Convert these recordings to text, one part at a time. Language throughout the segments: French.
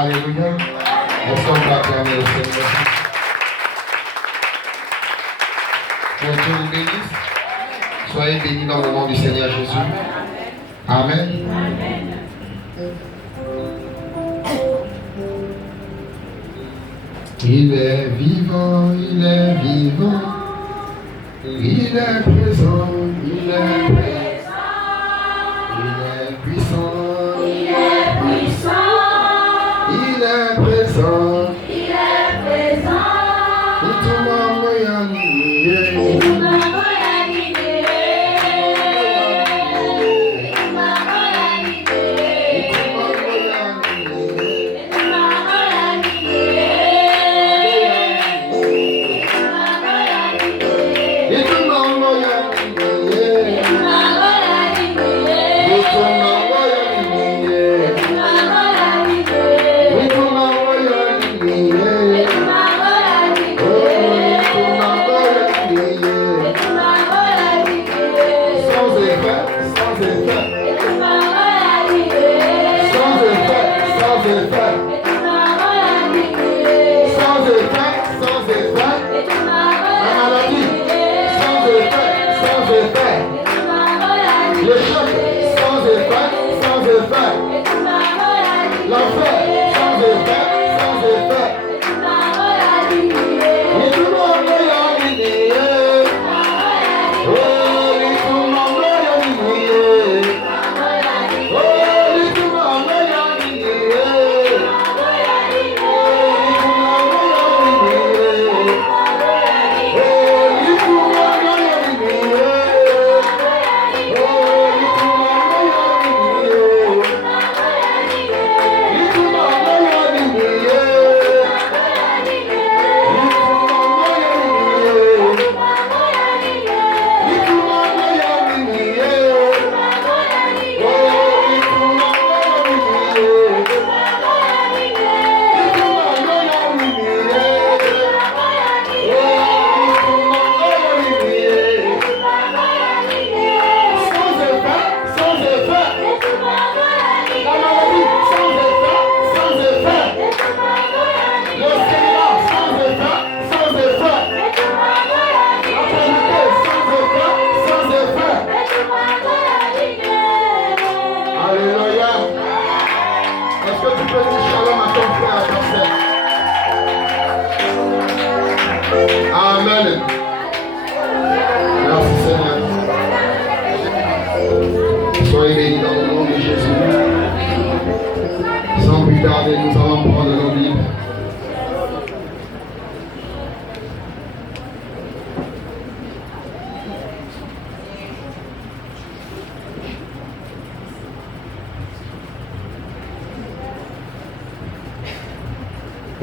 Alléluia. Est-ce qu'on peut acclamer le Seigneur? Que Dieu vous bénisse. Soyez bénis dans le nom du Seigneur Jésus. Amen. Il est vivant, il est vivant. Il est présent, il est présent. Il est puissant, il est puissant. Il est présent, il est présent. Il tout m'a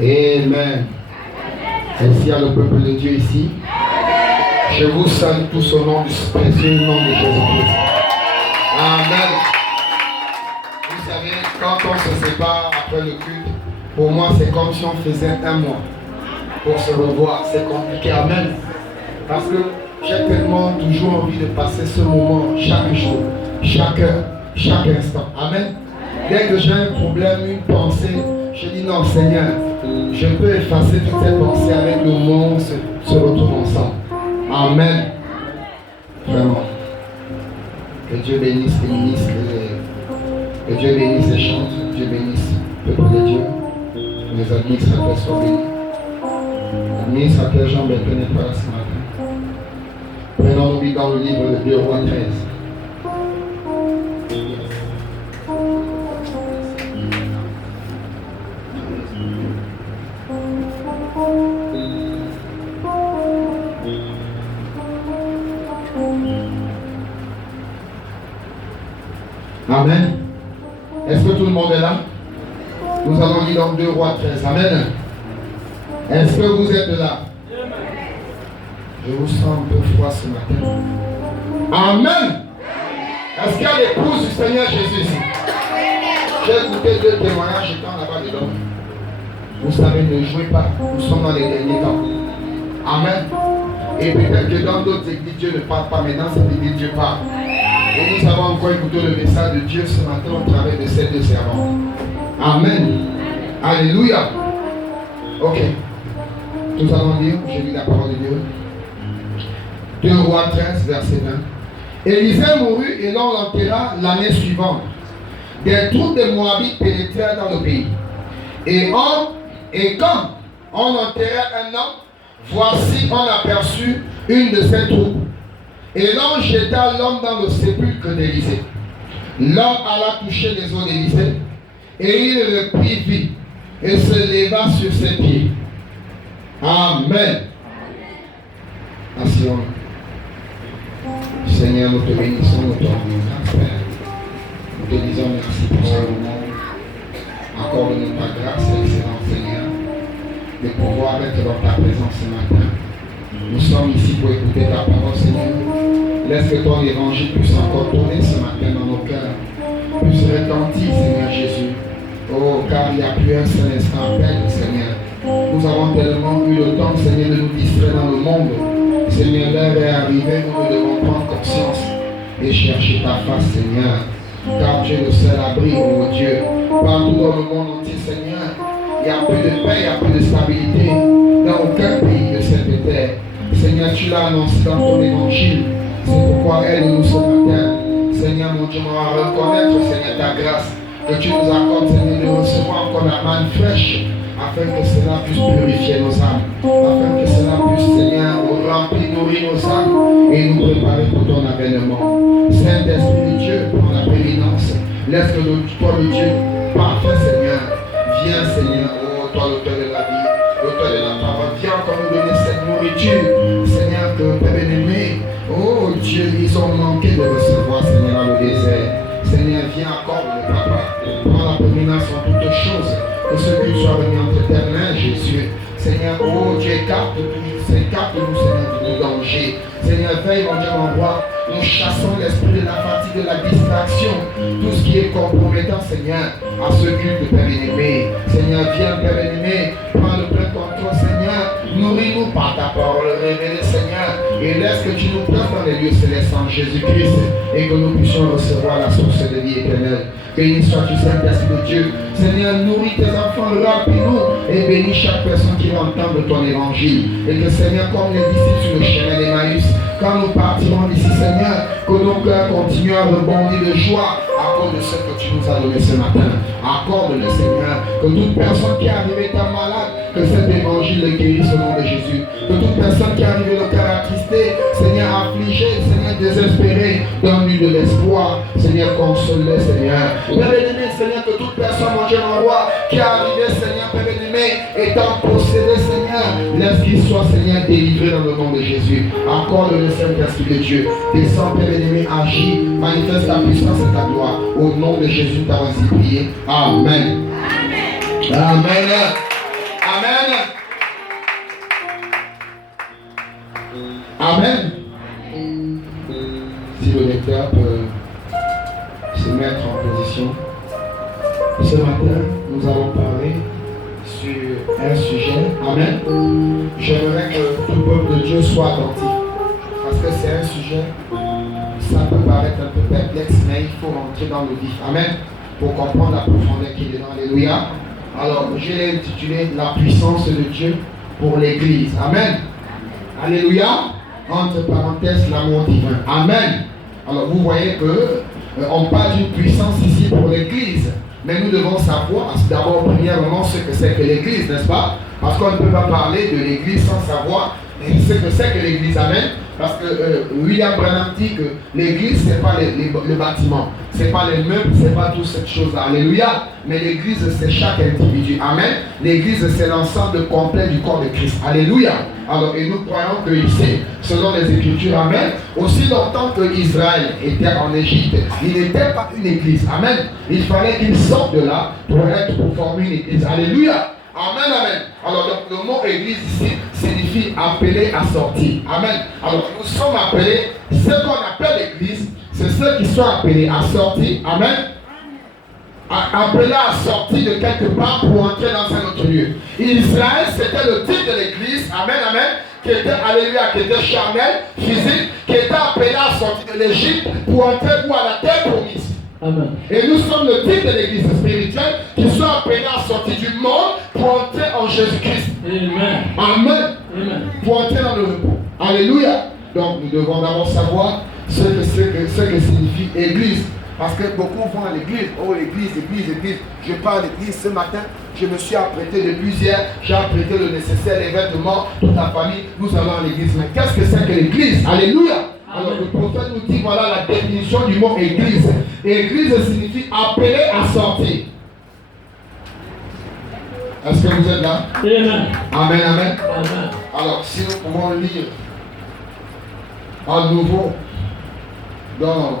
Amen. Ainsi à le peuple de Dieu ici. Je vous salue tous au nom du précieux nom de Jésus-Christ. Amen. Vous savez, quand on se sépare après le culte, pour moi c'est comme si on faisait un mois pour se revoir. C'est compliqué. Amen. Parce que j'ai tellement toujours envie de passer ce moment chaque jour, chaque heure, chaque instant. Amen. Dès que j'ai un problème, une pensée, je dis non Seigneur, je peux effacer toute cette pensée avec le moment où on se retrouve ensemble. Amen. Vraiment. Que Dieu bénisse les ministres, que Dieu bénisse les chants, que Dieu bénisse le peuple de Dieu. Les administrateurs soient bénis. L'administrateur Jean-Bertrand n'est pas là ce matin. Prenons-nous dans le livre de 2 Rois 13. Amen. Est-ce que tout le monde est là? Nous allons lire dans 2 Rois 13. Amen. Est-ce que vous êtes là? Je vous sens un peu froid ce matin. Amen. Est-ce qu'il y a l'épouse du Seigneur Jésus ici? J'ai écouté 2 témoignages étant là-bas dedans. Vous savez, ne jouez pas. Nous sommes dans les derniers temps. Amen. Et peut-être que dans d'autres églises, Dieu ne parle pas. Mais dans cette église, Dieu parle. Et nous avons encore écouté le message de Dieu ce matin au travers de ces 2 serments. Amen. Alléluia. Ok. Nous allons lire, je lis la parole de Dieu. 2 Rois 13, verset 20. Élisée mourut et l'on l'enterra l'année suivante. Des troupes de Moabites pénétrèrent dans le pays. Et quand on enterrait un homme. Voici, on aperçut une de ses troupes. Et l'ange jeta l'homme dans le sépulcre d'Élisée. L'homme alla toucher les eaux d'Élisée, et il reprit vie, et se leva sur ses pieds. Amen. Asseyons-nous. Seigneur, nous te bénissons, nous te rendons grâce, Père. Nous te disons merci pour ce moment. Accorde-nous ta grâce, excellente Seigneur, de pouvoir être dans ta présence ce matin. Nous sommes ici pour écouter ta parole, Seigneur. Laisse que ton évangile puisse encore tourner ce matin dans nos cœurs, puisse retentir, Seigneur Jésus. Oh, car il n'y a plus un seul instant à perdre, Seigneur. Nous avons tellement eu le temps, Seigneur, de nous distraire dans le monde. Seigneur, l'heure est arrivée où nous devons prendre conscience et chercher ta face, Seigneur. Car tu es le seul abri, mon Dieu. Partout dans le monde entier, Seigneur, il n'y a plus de paix, il n'y a plus de stabilité dans aucun pays de cette terre. Seigneur, tu l'as annoncé dans ton évangile. C'est pourquoi aide-nous ce matin. Seigneur, mon Dieu, on va reconnaître, Seigneur, ta grâce. Que tu nous accordes, Seigneur, de recevoir encore la manne fraîche, afin que cela puisse purifier nos âmes, afin que cela puisse, Seigneur, remplir, nourrir nos âmes et nous préparer pour ton avènement. Saint-Esprit de Dieu, prends la prééminence. Laisse que toi, le Dieu parfait, Seigneur, viens, Seigneur, oh, toi, l'auteur de la vie, l'auteur de la parole, viens encore nous donner cette nourriture, Seigneur, que Père bien-aimé, oh Dieu, ils ont manqué de recevoir, Seigneur, dans le désert. Seigneur, viens encore, le Papa, prends la prééminence en toutes choses. Que ce que tu as remis entre tes mains, Jésus. Seigneur, oh Dieu, écarte-nous, Seigneur, de nos dangers. Seigneur, veille, mon Dieu, mon roi. Nous chassons l'esprit de la fatigue, de la distraction, tout ce qui est compromettant, Seigneur, à ce culte, Père bien-aimé. Seigneur, viens, Père bien-aimé, prends le plein contrôle, Seigneur. Nourris-nous par ta parole révélée, Seigneur, et laisse que tu nous places dans les lieux célestes en Jésus-Christ, et que nous puissions recevoir la source de vie éternelle. Béni sois-tu, Saint-Esprit de Dieu. Seigneur, nourris tes enfants, remplis-nous, et bénis chaque personne qui va entendre ton évangile. Et que, Seigneur, comme les disciples sur le chemin d'Emmaüs, quand nous partirons d'ici, Seigneur, que nos cœurs continuent à rebondir de joie à cause de ce que tu nous as donné ce matin. Accorde-le, Seigneur, que toute personne qui est arrivée étant malade, que cet évangile le guérisse au nom de Jésus. Que toute personne qui est arrivée le cœur attristé, Seigneur, affligé, Seigneur, désespéré, donne-lui de l'espoir. Seigneur, console-le, Seigneur. Père bien-aimé, Seigneur, que toute personne, mon Dieu, mon roi, qui est arrivée, Seigneur, Père bien-aimé, étant possédé, Seigneur, laisse qu'il soit, Seigneur, délivré dans le nom de Jésus. Accorde le Saint-Esprit de Dieu. Descends, Père bien-aimé, agis, manifeste ta puissance et ta gloire. Au nom de Jésus, tu as ainsi prié. Amen. Amen. Amen. Amen. Amen. Si le lecteur peut se mettre en position. Ce matin, nous allons parler sur un sujet. Amen. J'aimerais que tout peuple de Dieu soit attentif. Parce que c'est un sujet, ça peut paraître un peu perplexe, mais il faut rentrer dans le vif. Amen. Pour comprendre la profondeur qui est dedans. Alléluia. Alors, je l'ai intitulé La puissance de Dieu pour l'Église. Amen. Alléluia. Entre parenthèses, l'amour divin. Amen. Alors, vous voyez que on parle d'une puissance ici pour l'Église. Mais nous devons savoir d'abord, premièrement, ce que c'est que l'Église, n'est-ce pas? Parce qu'on ne peut pas parler de l'Église sans savoir ce que c'est que l'Église. Amen. Parce que William Branham dit que l'Église, ce n'est pas le bâtiment, ce n'est pas les meubles, ce n'est pas toute cette chose-là. Alléluia. Mais l'Église, c'est chaque individu. Amen. L'Église, c'est l'ensemble complet du corps de Christ. Alléluia. Alors, et nous croyons que ici, selon les Écritures, amen, aussi longtemps que Israël était en Égypte, il n'était pas une Église. Amen. Il fallait qu'il sorte de là pour former une Église. Alléluia. Amen, amen. Alors, donc, le mot Église ici signifie appeler à sortir. Amen. Alors, nous sommes appelés, ce qu'on appelle l'Église, c'est ceux qui sont appelés à sortir. Amen. Appelés à sortir de quelque part pour entrer dans un autre lieu. Israël, c'était le type de l'Église. Amen, amen. Qui était, alléluia, qui était charnel, physique, qui était appelé à sortir de l'Égypte pour entrer où à la terre promise. Amen. Et nous sommes le type de l'Église spirituelle qui sont appelés à sortir du monde pour entrer en Jésus-Christ. Amen. Amen. Amen. Pour entrer dans le repos. Alléluia. Donc nous devons d'abord savoir ce que signifie Église. Parce que beaucoup vont à l'église. Oh, l'église. Je pars à l'église ce matin. Je me suis apprêté depuis hier. J'ai apprêté le nécessaire, les vêtements, toute la famille. Nous allons à l'église. Mais qu'est-ce que c'est que l'église? Alléluia. Alors le prophète nous dit, voilà la définition du mot église. Église signifie appeler à sortir. Est-ce que vous êtes là? Amen. Amen, amen. Amen. Alors, si nous pouvons lire à nouveau dans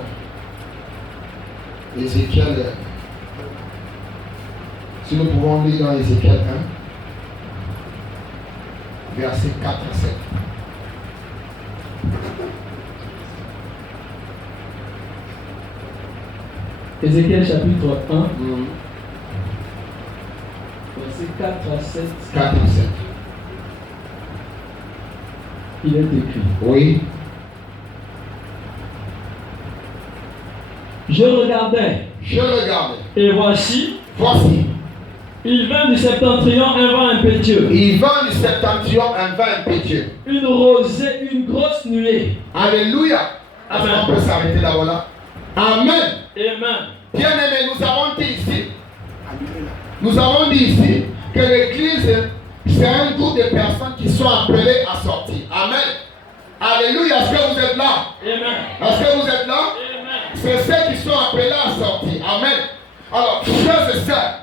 Ézéchiel, si nous pouvons lire dans Ézéchiel 1, versets 4 à 7. Ézéchiel chapitre 1, verset 4 à 7. 4 à 7. Il est écrit. Oui. Je regardais. Et voici. Il vint du septentrion un vent impétueux. Une rosée, une grosse nuée. Alléluia. Amen. On peut s'arrêter d'abord là. Amen. Amen. Bien-aimés, nous avons dit ici que l'église, c'est un groupe de personnes qui sont appelées à sortir. Amen. Alléluia. Est-ce que vous êtes là? Amen. Est-ce que vous êtes là? Amen. C'est ceux qui sont appelés à sortir. Amen. Alors, frères et sœurs,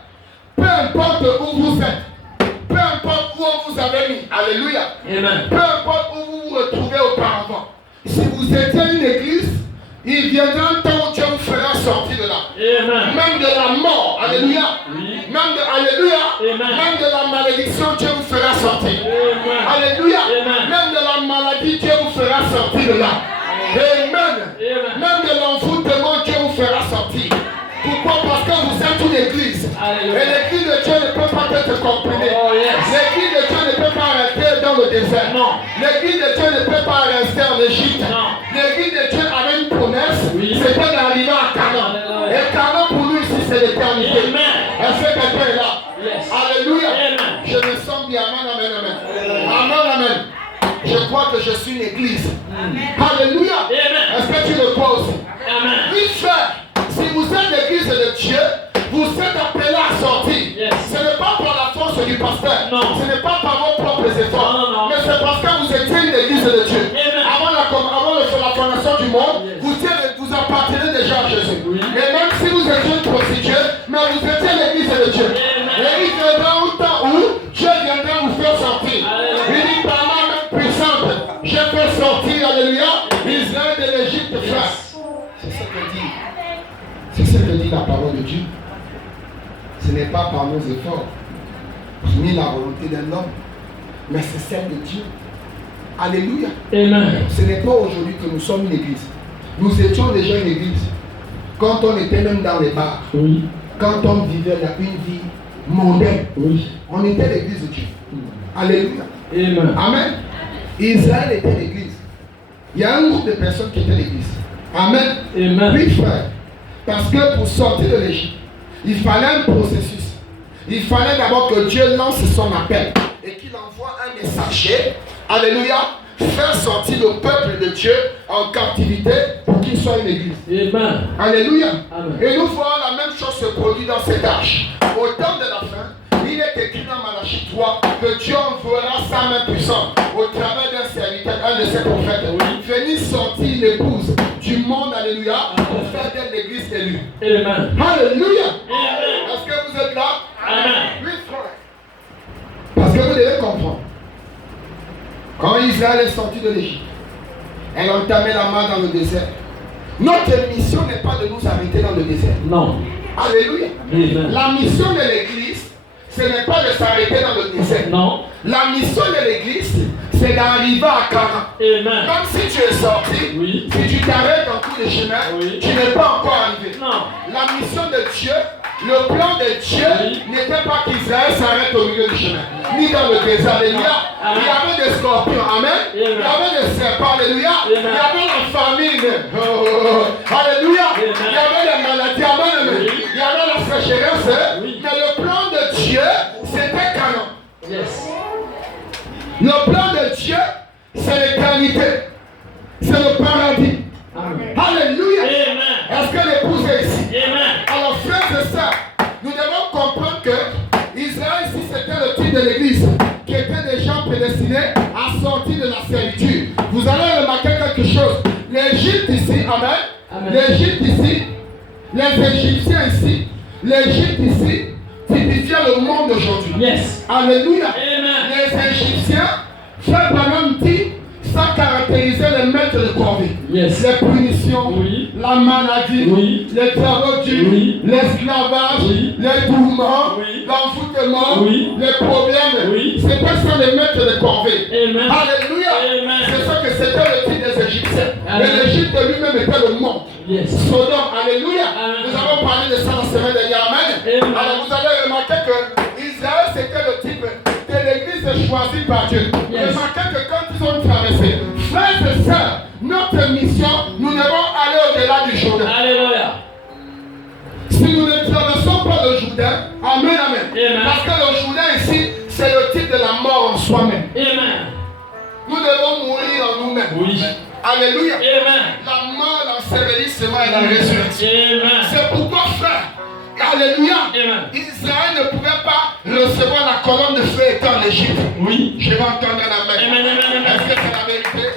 peu importe où vous êtes, peu importe où on vous avez mis, alléluia. Amen. Peu importe où vous vous retrouvez auparavant, si vous étiez une église, il viendra un temps où Dieu vous fera sortir de là. Amen. Même de la mort, alléluia. Oui. Même de, alléluia. Amen. Même de la malédiction, Dieu vous fera sortir. Amen. Alléluia. Amen. Même de la maladie, Dieu vous fera sortir de là. Amen. Amen. Même de l'envoûtement, Dieu vous fera sortir. Pourquoi? Parce que vous êtes une église. Alléluia. Et l'église de Dieu ne peut pas être comprimée. Oh, yes. L'église de Dieu ne peut pas rester dans le désert. Non. L'église de Dieu ne peut pas rester en Égypte. Non. L'église de Dieu avait une promesse. Oui. C'était d'arriver à Canaan. Alléluia. Et Canaan pour nous ici, c'est l'éternité. Amen. Est-ce que quelqu'un est là? Yes. Alléluia. Amen. Je me sens bien. Amen, amen, amen. Amen, amen. Je crois que je suis une église. Alléluia. Amen. Est-ce que tu le crois aussi? Amen. Oui, frère. Si vous êtes l'église de Dieu, vous êtes appelés à sortir. Yes. Ce n'est pas par la force du pasteur. Non. Ce n'est pas par vos propres efforts. Non, non, non. Mais c'est parce que vous étiez une église de Dieu. Amen. Avant la fondation du monde, Yes. vous appartenez déjà à Jésus. Oui. Et même si vous étiez une prostituée, mais vous étiez l'église de Dieu. Amen. Et il viendra un temps où Dieu viendra vous faire sortir. Alléluia. Il dit par ma main puissante, je fais sortir, alléluia, Israël de l'Égypte, frère. C'est ce que dit. C'est ce que dit la parole de Dieu. Ce n'est pas par nos efforts, ni la volonté d'un homme, mais c'est celle de Dieu. Alléluia. Amen. Ce n'est pas aujourd'hui que nous sommes une église. Nous étions déjà une église. Quand on était même dans les bars, Oui. quand on vivait une vie mondaine, Oui. on était l'église de Dieu. Alléluia. Amen. Amen. Israël était l'église. Il y a un groupe de personnes qui étaient l'église. Amen. Amen. Oui, frère. Parce que pour sortir de l'Égypte, il fallait un processus. Il fallait d'abord que Dieu lance son appel et qu'il envoie un messager. Alléluia. Faire sortir le peuple de Dieu en captivité pour qu'il soit une église. Amen. Alléluia. Amen. Et nous voyons la même chose se produire dans cette arche. Au temps de la fin, il est écrit dans Malachie 3 que Dieu enverra sa main puissante au travers d'un serviteur, un de ses prophètes. Venir sortir l'épouse du monde, alléluia, pour faire d'elle l'église élue. Amen. Alléluia. Amen. Est-ce que vous êtes là? Amen. Oui, frère. Parce que vous devez comprendre. Quand Israël est sorti de l'Égypte, elle a entamé la main dans le désert. Notre mission n'est pas de nous arrêter dans le désert. Non. Alléluia. Amen. La mission de l'église, ce n'est pas de s'arrêter dans le désert. Non. La mission de l'église, c'est d'arriver à Canaan. Amen. Même si tu es sorti, Oui. si tu t'arrêtes en cours de chemin, Oui. tu n'es pas encore arrivé. Non. La mission de Dieu, le plan de Dieu Oui. n'était pas qu'Israël s'arrête au milieu du chemin, ni dans le désert. Alléluia. Amen. Il y avait des scorpions, amen. Il y avait des serpents, alléluia. Amen. Il y avait la famine, alléluia. Amen. Il y avait les maladies, amen. Oui. Il y avait la sécheresse, Oui. mais le plan de Dieu, c'était Canaan. Yes. Le plan de Dieu, c'est l'éternité. C'est le paradis. Amen. Alléluia. Amen. Est-ce que l'épouse est ici? de l'église qui étaient déjà prédestinés à sortir de la servitude. Vous allez remarquer quelque chose. L'Égypte ici, amen. L'Égypte ici, les Égyptiens ici, l'Égypte ici, typifiait le monde d'aujourd'hui. Yes. Alléluia. Amen. Les Égyptiens, Frère Branham dit, ça caractérisait les maîtres de corvée. Yes. Les punitions, Oui. la maladie, Oui. les travaux durs, Oui. l'esclavage, Oui. les tourments, Oui. l'envoûtement, Oui. les problèmes. Oui. C'était ça les maîtres de corvée. Amen. Alléluia. Amen. C'est ça que c'était le titre des Égyptiens. Amen. Mais l'Égypte lui-même était le monde. Yes. Sodome, alléluia. Amen. Nous avons parlé de ça la semaine dernière. Amen. Amen. Alors vous allez remarquer que Israël c'était le type de l'église choisie par Dieu. Yes. Remarquez que quand ils ont traversé, frères et sœurs, notre mission, nous devons aller au-delà du Jourdain. Alléluia. Si nous ne traversons pas le Jourdain, amen, amen. Amen. Parce que le Jourdain ici, c'est le type de la mort en soi-même. Amen. Nous devons mourir en nous-mêmes. Oui. Alléluia. Amen. La mort, l'ensevelissement et la résurrection. Amen. C'est pourquoi, frère, alléluia, Amen. Israël ne pouvait pas recevoir la colonne de feu étant en Égypte. Oui. Je vais entendre la main. Amen, amen, amen. Est-ce que c'est la vérité?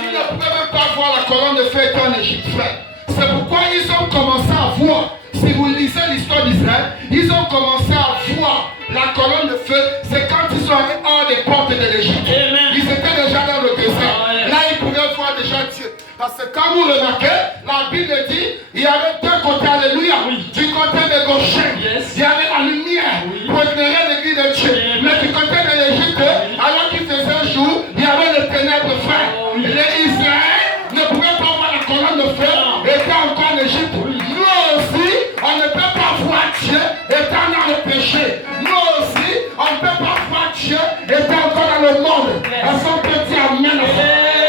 Ils ne pouvaient même pas voir la colonne de feu étant en Égypte, frère. C'est pourquoi ils ont commencé à voir. Si vous lisez l'histoire d'Israël, ils ont commencé à voir la colonne de feu. C'est quand ils sont allés hors des portes de l'Égypte. Amen. Ils étaient déjà dans le désert. Oh, yes. Là, ils pouvaient voir déjà Dieu. Parce que quand vous remarquez, la Bible dit, il y avait deux côtés, alléluia. Oui. Du côté de Goshen, Yes. il y avait la lumière Oui. pour éclairer l'église de Dieu. Amen. Mais du côté de l'Égypte, alors qu'il faisait jour, il y avait le ténèbre, frère. Oh, oui. Les Israéliens ne pouvaient pas voir la colonne de feu, Non. étant encore en Égypte. Oui. Nous aussi, on ne peut pas voir Dieu étant dans le péché. Nous aussi, on ne peut pas voir Dieu étant encore dans le monde. Est-ce qu'on peut dire amen?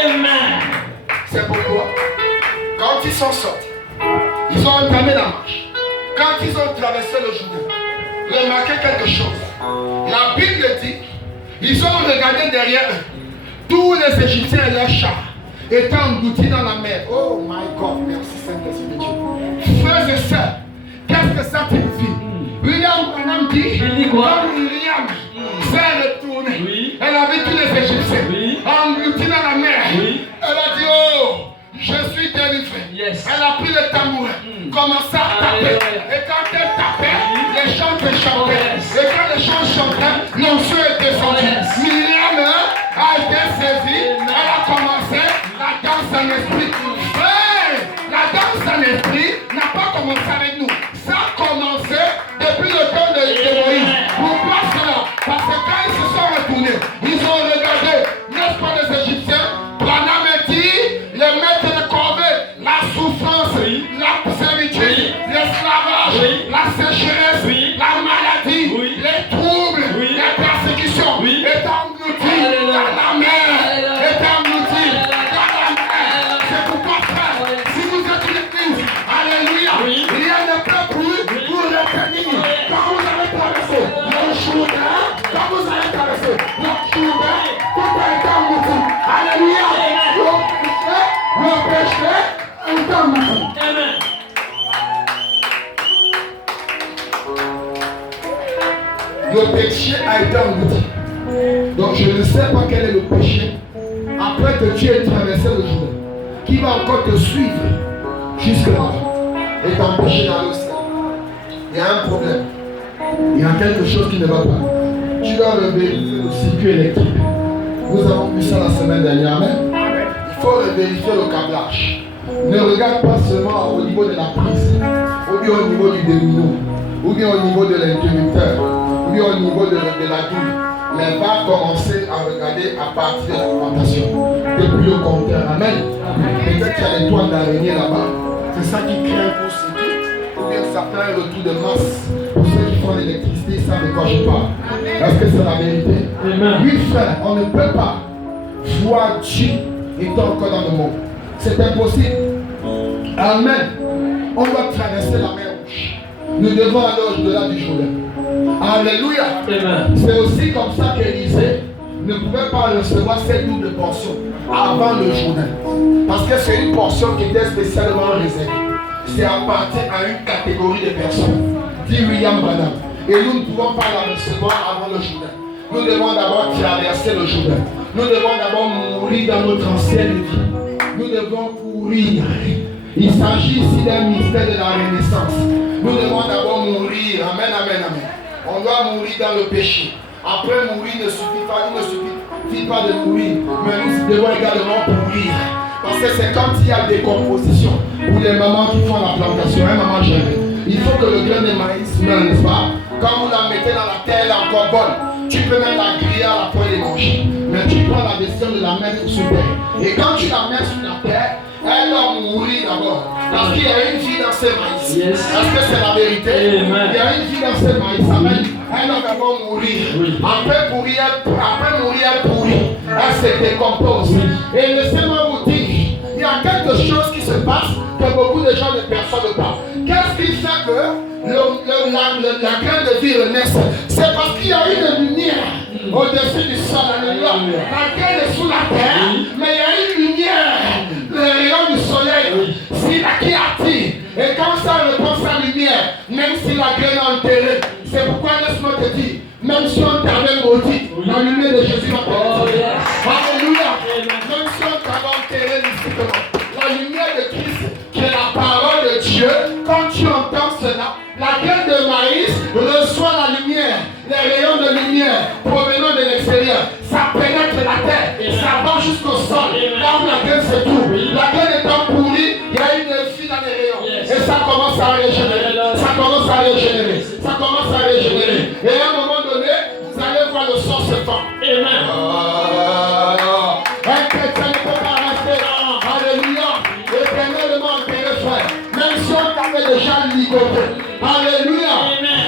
Amen. C'est pourquoi, quand ils sont sortis, ils ont entamé la marche. Quand ils ont traversé le Jourdain, remarquez quelque chose. La Bible dit, ils ont regardé derrière eux. Tous les Égyptiens et leurs chars étaient engloutis dans la mer. Oh my God, merci Saint-Esprit de Dieu. Frères et sœurs, qu'est-ce que ça signifie? William Branham dit, Il dit quoi? quand Myriam s'est retournée, Oui. elle a vu tous les Égyptiens Oui. engloutis dans la mer. Oui. Elle a dit, oh, je suis délivrée. Yes. Elle a pris le tambourin, commençait à taper. Alléluia. Et quand elle tapait, les chants chantaient. Oh, yes. Et quand les chants chantaient, l'onction était descendue. Oh, yes. Myriam a été saisie. Amen. Elle a commencé la danse en esprit. Hey, la danse en esprit n'a pas commencé avec nous. Ça a commencé depuis le temps de Moïse. Pourquoi cela? Parce que quand ils se sont retournés, ils ont regardé, n'est-ce pas, les Égyptiens? Branham a dit, les maîtres de corvée, la souffrance, Oui. la servitude, Oui. l'esclavage, Oui. la sécheresse, Oui. la maladie, Oui. les troubles, Oui. les persécutions, Oui. étant engloutis Alléluia. dans la mer, Alléluia. étant engloutis Alléluia. dans la mer. C'est pourquoi, frère, si vous êtes une église, alléluia, Oui. rien ne peut plus vous retenir. Quand vous allez traverser le Jourdain, quand vous allez traverser le Jourdain, tout a été englouti. Alléluia. Le péché est englouti. Amen. Le péché a été englouti. Donc je ne sais pas quel est le péché. Après que tu aies traversé le Jourdain, qui va encore te suivre jusque là-bas et t'empêcher d'aller au ciel. Il y a un problème. Il y a quelque chose qui ne va pas. Tu dois revérifier le circuit électrique. Nous avons vu ça la semaine dernière. Amen. Il faut vérifier le câblage. Ne regarde pas seulement au niveau de la prise, ou bien au niveau du domino, ou bien au niveau de l'interrupteur, ou bien au niveau de la douille. Mais va commencer à regarder à partir de l'alimentation, depuis le compteur. Amen. Peut-être qu'il y a des toiles d'araignée là-bas. C'est ça qui crée un court circuit, ou bien ça fait un retour de masse. Pour ceux qui font l'électricité, ils savent de quoi je parle. Est-ce que c'est la vérité? Amen. Oui, frère, on ne peut pas voir Dieu étant encore dans le monde. C'est impossible. Amen. On doit traverser la mer Rouge. Nous devons aller au-delà du Jourdain. Alléluia. Amen. C'est aussi comme ça qu'Élisée ne pouvait pas recevoir cette double portion avant le Jourdain. Parce que c'est une portion qui était spécialement réservée. C'est appartient à une catégorie de personnes. Dit William Branham. Et nous ne pouvons pas la recevoir avant le Jourdain. Nous devons d'abord traverser le Jourdain. Nous devons d'abord mourir dans notre ancienne vie. Nous devons courir. Il s'agit ici d'un mystère de la renaissance. Nous devons d'abord mourir. Amen, amen, amen. On doit mourir dans le péché. Après mourir ne suffit pas, il ne suffit pas de mourir. Mais nous devons également mourir. Parce que c'est comme s'il y a des décomposition. Pour les mamans qui font la plantation, un maman gérée. Il faut que le grain de maïs meure, n'est-ce pas? Quand vous la mettez dans la terre, elle est encore bonne. Tu peux même la griller à la poêle et manger. Mais tu prends la décision de la mettre sur terre. Et quand tu la mets sur la terre, elle doit mourir d'abord. Parce qu'il y a une vie dans ces maïs. Yes. Est-ce que c'est la vérité? Amen. Il y a une vie dans ces maïs. Amen. Elle doit d'abord mourir. Oui. Après mourir, elle pourrit. Elle se décompose. Oui. Et laissez-moi vous dire, il y a quelque chose qui se passe que beaucoup de gens ne perçoivent pas. Qu'est-ce qui fait que la graine de vie renaisse? C'est parce qu'il y a une lumière au-dessus du sol. Alléluia. La graine est sous la terre, mais il y a une lumière, le rayon du soleil, qui attire. Et quand ça répond sa lumière, même si la graine est enterrée, c'est pourquoi laisse-moi te dire, même si on t'avait maudit, la lumière de Jésus va pénétrer. Alléluia. Même si on t'avait enterré mystiquement, la lumière de Christ, qui est la parole de Dieu, quand tu entends cela, la graine de maïs reçoit la lumière, les rayons de lumière provenant de l'extérieur. Ça pénètre la terre, ça va jusqu'au sol. Là où la graine se trouve, la graine étant pourrie, il y a une vie dans les rayons. Et ça commence à régénérer. Ça commence à régénérer. Ça commence à régénérer. Et à un moment donné, vous allez voir le sang se fendre. Amen. Un chrétien ne peut pas rester. Alléluia. Éternellement enterré, frère. Même si on t'avait déjà ligoté. Alléluia.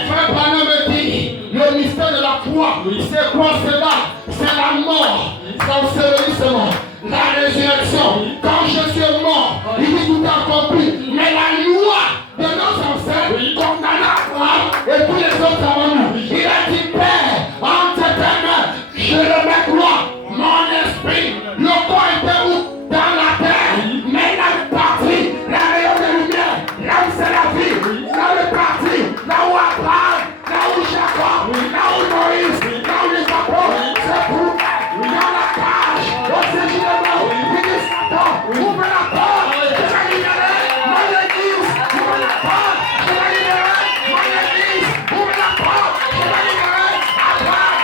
Frère Branham me dit, le mystère de la croix, c'est quoi cela? C'est la mort, l'ensevelissement, la résurrection. Quand Jésus est mort, il dit tout accompli. Mais la loi de nos ancêtres condamna Abraham et tous les autres avant nous. Il a dit, Père, entre tes mains, je remets gloire, mon esprit. Le corps était où? Dans la terre. Mais il avait parti, la rayon de lumière, là où c'est la vie. Il avait parti, là où Abraham, là où Jacob, là où Moïse, là où les apôtres se trouvaient, dans la cage, au séjour de mort. Il dit, Satan, ouvre la porte, je vais libérer mon église, ouvre la porte, je vais libérer mon église, ouvre la porte, je vais libérer Abraham.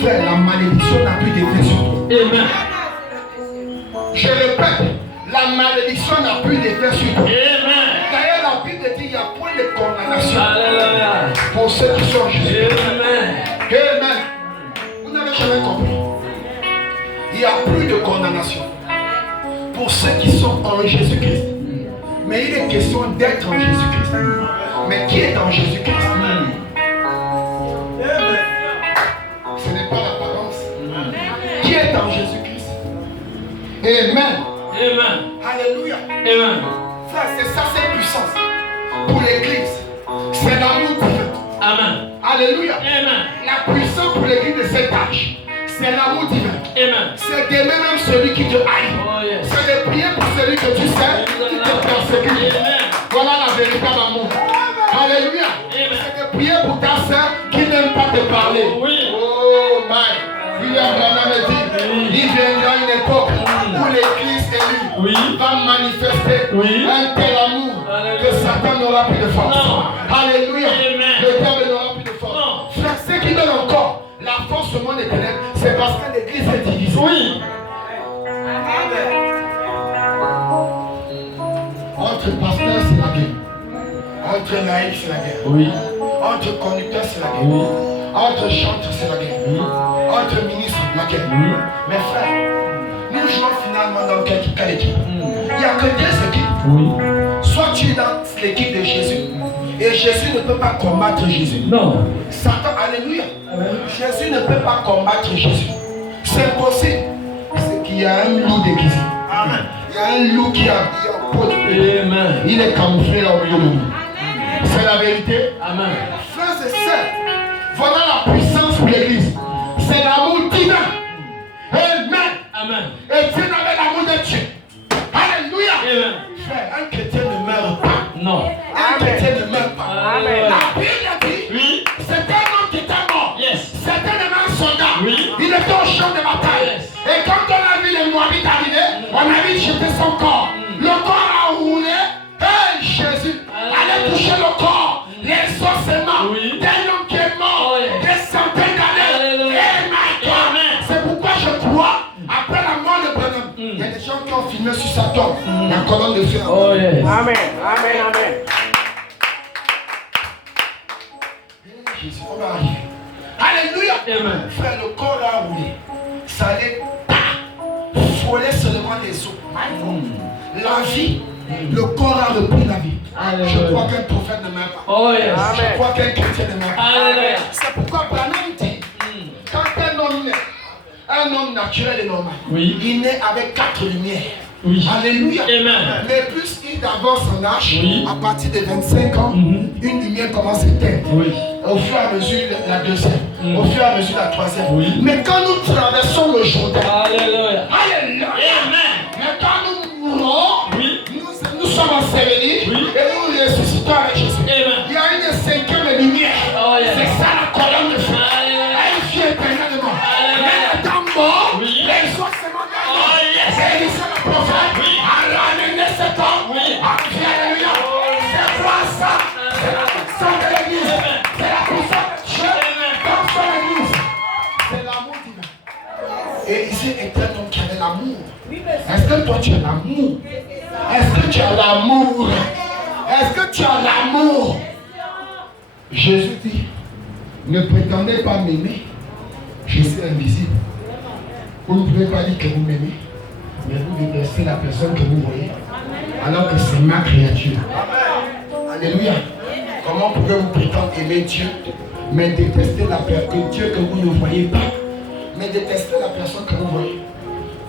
Frère, la malédiction n'a plus d'effet sur toi. Amen. Je répète, la malédiction n'a plus d'effet sur toi. Amen. D'ailleurs, la Bible dit qu'il n'y a point de condamnation. Alléluia. Pour ceux qui sont en Jésus. Amen. Amen. Vous n'avez jamais compris. Il n'y a plus de condamnation pour ceux qui sont en Jésus-Christ. Mais il est question d'être en Jésus-Christ. Mais qui est en Jésus-Christ? Ce n'est pas l'apparence. Qui est en Jésus-Christ? Amen. Amen. Alléluia. Amen. Frère, c'est ça, c'est puissance. Pour l'église, c'est l'amour divin. Amen. Alléluia. Amen. La puissance pour l'église de cet âge, c'est l'amour divin. Amen. C'est d'aimer même celui qui te haït. Oh, yes. C'est de prier pour celui que tu sais qui te persécute. Voilà la véritable amour. Alléluia. C'est de prier pour ta soeur qui n'aime pas te parler. Oui. Oh my. William Branham me dit, il viendra une époque où l'église élue va manifester un tel amour que Satan n'aura plus de force. Alléluia. Le diable n'aura plus de force. Frère, ce qui donne encore la force au monde des ténèbres, c'est parce que l'église est divisée. Oui. Entre pasteurs, c'est la guerre. Entre laïcs, c'est la guerre. Oui. Entre conducteurs, c'est la guerre. Oui. Entre chanteurs, c'est la guerre. Oui. Entre ministres, la guerre. Oui. Mais frère, nous jouons finalement dans quelle équipe? Il n'y a que deux équipes. Oui. Soit tu es dans l'équipe de Jésus, et Jésus ne peut pas combattre Jésus. Non. Satan, alléluia. Amen. Jésus ne peut pas combattre Jésus. C'est possible. C'est qu'il y a un loup déguisé. Amen. Il y a un loup qui a peau de bébé. Amen. Il est camouflé là au milieu de nous. C'est la vérité. Amen. Frères et sœurs, voilà la puissance pour l'église. C'est l'amour divin. Amen. Amen. Et Dieu n'avait l'amour de Dieu. Alléluia. Amen. Satan, la colonne de fer. Oh yes. Amen. Amen. Amen. Jésus, on va arriver. Alléluia. Amen. Frère, le corps a roulé. Ça allait frôler seulement les os. La vie, le corps a repris la vie. Alléluia. Je crois qu'un prophète ne meurt pas. Oh yes. Je crois qu'un chrétien ne meurt pas. Alléluia. C'est pourquoi Branham dit, quand un homme naît, un homme naturel et normal, Oui. il naît avec 4 lumières. Oui. Alléluia. Amen. Mais plus il avance en âge, Oui. à partir de 25 ans, une lumière commence à éteindre. Oui. Au fur et à mesure la deuxième, au fur et à mesure la troisième. Oui. Mais quand nous traversons le Jourdain, Alléluia. Alléluia. Amen. Mais quand nous mourons, Oui. nous sommes ensevelis Oui. et nous ressuscitons avec Jésus. Amen. Il y a une 5e lumière. Oh yes. C'est ça la colonne de feu. Alléluia. Elle vit éternellement. Alléluia. Mais étant mort, Oui. les autres se Oh manquent. yes. C'est Élisée le prophète. Oui. A ramené cet homme. Oui. Alléluia. C'est quoi ça? C'est la puissance de l'église. C'est la puissance de Dieu. Dans son église. C'est l'amour divin. Et ici est un homme qui avait l'amour. Est-ce que toi tu as l'amour? Est-ce que tu as l'amour? Est-ce que tu as l'amour? Jésus dit, ne prétendez pas m'aimer. Je suis invisible. Vous ne pouvez pas dire que vous m'aimez, mais vous détestez la personne que vous voyez, alors que c'est ma créature. Alléluia. Comment pouvez-vous prétendre aimer Dieu, mais détester la personne Dieu que vous ne voyez pas, mais détester la personne que vous voyez?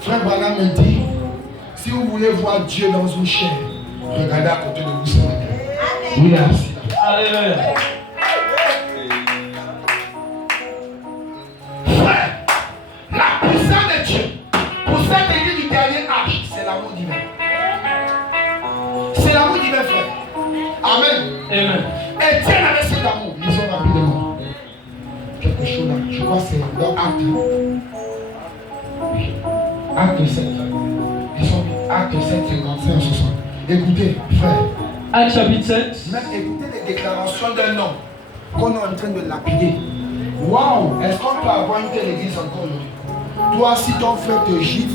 Frère Branham me dit, si vous voulez voir Dieu dans une chair, regardez à côté de vous ce matin. Oui, là, assis là. Alléluia. Frère, la puissance de Dieu pour cette église du dernier âge, c'est l'amour divin. C'est l'amour divin, frère. Amen. Amen. Étienne avait cet amour. Lisons rapidement. Quelque chose là. Je crois que c'est dans Acte. Oui. Acte 7. Lisons Acte 7, 55 à 60. Écoutez, frère. Acte chapitre 7. Même écoutez les déclarations d'un homme qu'on est en train de lapider. Waouh! Est-ce qu'on peut avoir une telle église encore aujourd'hui? Toi, si ton frère te gifle,